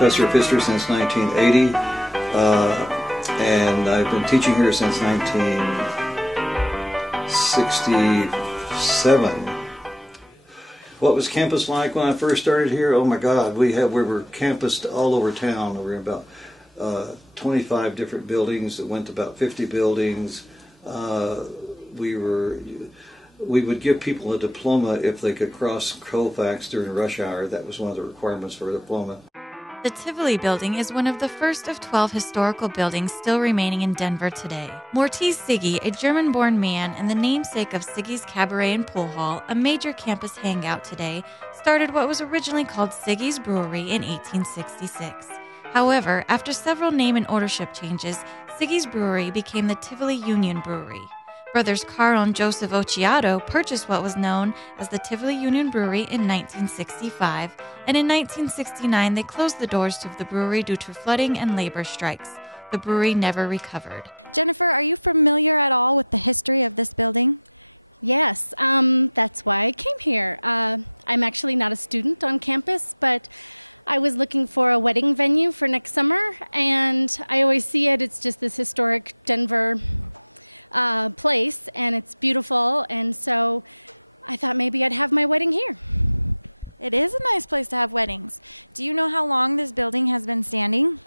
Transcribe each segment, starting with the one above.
professor of history since 1980, and I've been teaching here since 1967. What was campus like when I first started here? Oh my God, we were campused all over town. We were in about 25 different buildings that went to about 50 buildings. We would give people a diploma if they could cross Colfax during rush hour. That was one of the requirements for a diploma. The Tivoli Building is one of the first of 12 historical buildings still remaining in Denver today. Mortiz Siggy, a German-born man and the namesake of Siggy's Cabaret and Pool Hall, a major campus hangout today, started what was originally called Siggy's Brewery in 1866. However, after several name and ownership changes, Siggy's Brewery became the Tivoli Union Brewery. Brothers Carl and Joseph Occhiato purchased what was known as the Tivoli Union Brewery in 1965, and in 1969 they closed the doors to the brewery due to flooding and labor strikes. The brewery never recovered. Jennifer, are you familiar at all with the history of this building? Yes, that's why I came here. I'm actually not a student on campus, but I was looking for a wedding venue for next summer, and I always see it. It's just this historic Denver place, and it's beautiful, and so I thought maybe I'd have my wedding here. It is a nice place to have weddings. Do you know how long this building has been standing?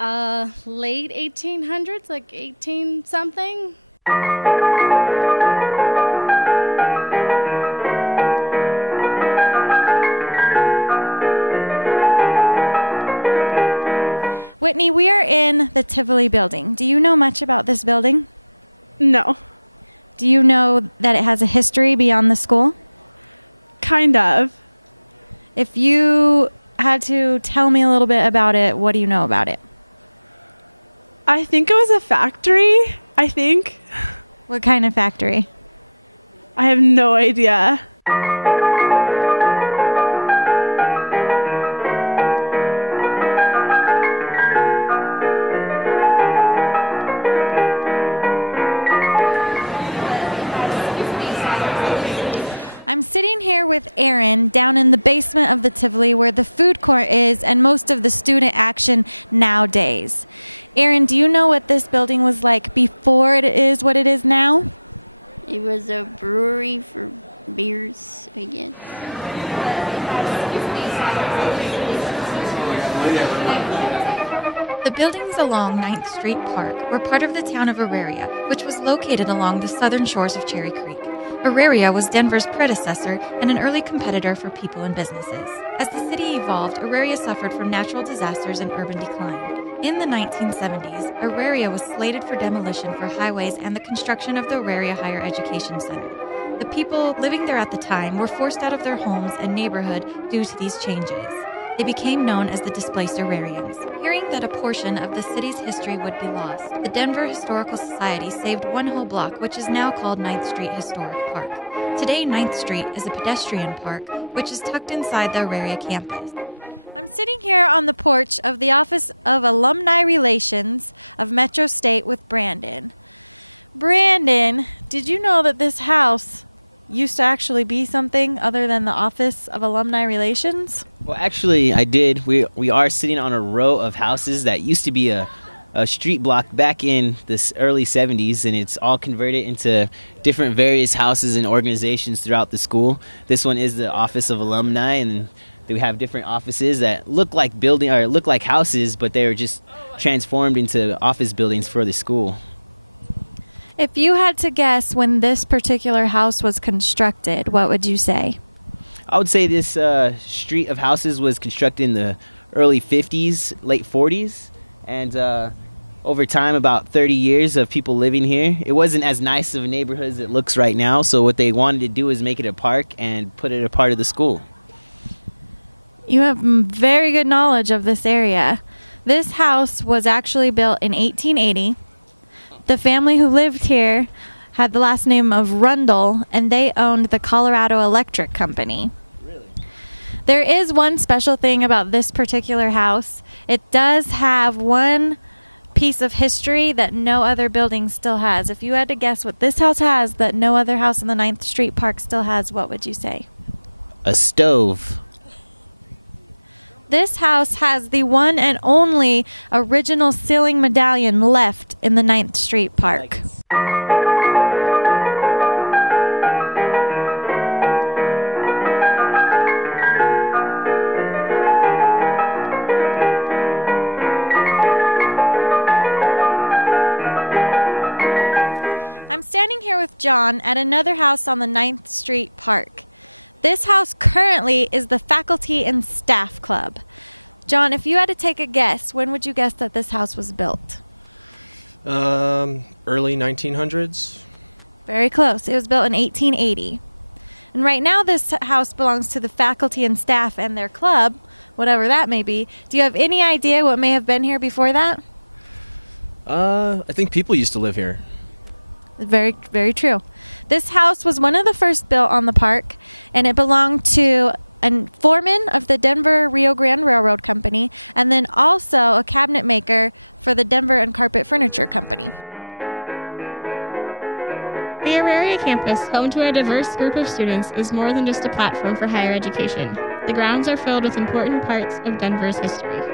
Late 1800s, like 18-something. Whitney, we are in the Tivoli Building. Do you know much about this building? No. Do you know that it has a history beyond the school? Kind of. If you had to tell me a little bit about it, what do you know about it? I think it was a factory, I think. What kind of factory? I have no idea. I'm sitting here with Aaron down in the basement of the Tivoli where the food court is and most of the student action nowadays. Aaron, do you know what this building was like before it is what it is now? It was a brewery for beers, I guess. The buildings along 9th Street Park were part of the town of Auraria, which was located along the southern shores of Cherry Creek. Auraria was Denver's predecessor and an early competitor for people and businesses. As the city evolved, Auraria suffered from natural disasters and urban decline. In the 1970s, Auraria was slated for demolition for highways and the construction of the Auraria Higher Education Center. The people living there at the time were forced out of their homes and neighborhood due to these changes. They became known as the Displaced Aurarians. Hearing that a portion of the city's history would be lost, the Denver Historical Society saved one whole block, which is now called 9th Street Historic Park. Today, 9th Street is a pedestrian park, which is tucked inside the Auraria campus. I'm sitting here on the porch of the Office of Alumni Relations of Metro State with Brandon. Brandon, did you know that this house used to actually be something other than the Office of Alumni Relations? Well, actually, I did. We are sitting on a row of houses that used to be a street block back in the early 70s, and it's all converted into different various houses and organizations throughout the school. This one is the Office of Alumni, and we have different offices that look like houses, but they were just transformed into office buildings for the school. If you had to guess when this particular house was constructed, what would you say? I would say this street of houses was constructed in the early 50s, late 40s, and over time, about 30 years of people living here. It wasn't as nice of a neighborhood as it looks right now, so what they wanted to do is make it a park and put it a part of the school. You have very good knowledge of this area. This house was actually built in 1880. The family who lived here had the last name of Rundle, and they owned the Colorado Electric Company. Really? There is one special thing about this particular house. It does have one piece of history that no other building still has. If you had to guess what this house has that no other house in the 9th Street Park still has, what would you say? A stove. This house has the one and only original ceiling medallion left in the 9th Street Park. I'm standing here with John at another house on the 9th Street Park. This house currently is the Faculty and Staff Club. John, if you had to take a guess, when would you guess that this house was built? Early 1900s. Very close. It was built in 1880. And right now this house belongs to the faculty and staff and their club, whatever that may be. Do you have any idea what may have been here before that? I think people used to live here. Very, very true. This house was one of the first built on the park, and it belonged to a foreman of the Denver Rio Grande Railroad Company, and then also a cabinet maker for the Denver and Carpet Furniture Company. The Auraria campus, home to a diverse group of students, is more than just a platform for higher education. The grounds are filled with important parts of Denver's history.